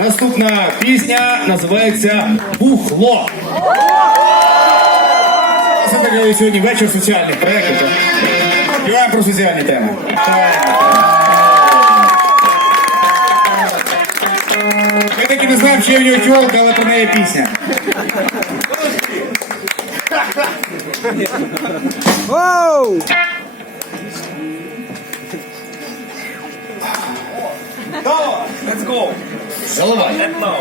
Наступна пісня називається «Бухло». Це такий сьогодні вечір соціальних проєктів. Співаємо про соціальні теми. Ми таки не знаємо, чи є в нього тьолка, але про неї пісня. Оу! Let's go. Заливай. Let's go.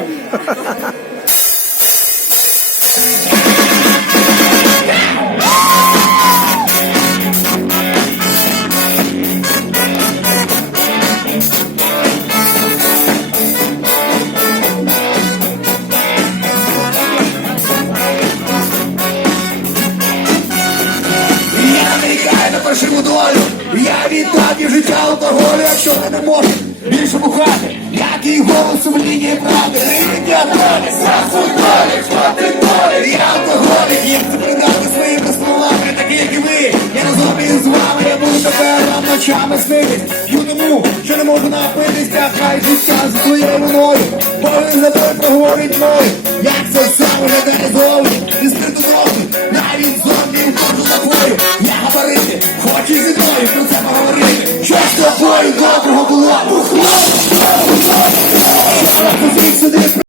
Я нарікаю на паршиву долю. Я віддав їм життя алкоголю, якщо ви не можете більше бухати, як і голос у лінії правди. Я долі, сасуй долі, що ти долі. Я алкоголік, їм це придати своїми словами, такі як і ви. Я разом із вами, я буду тепер вам ночами снитись. П'ю тому, що не можу напитись, та хай життя за своєю виною. Бо він за той проговорить мною, як це все виглядає зовні.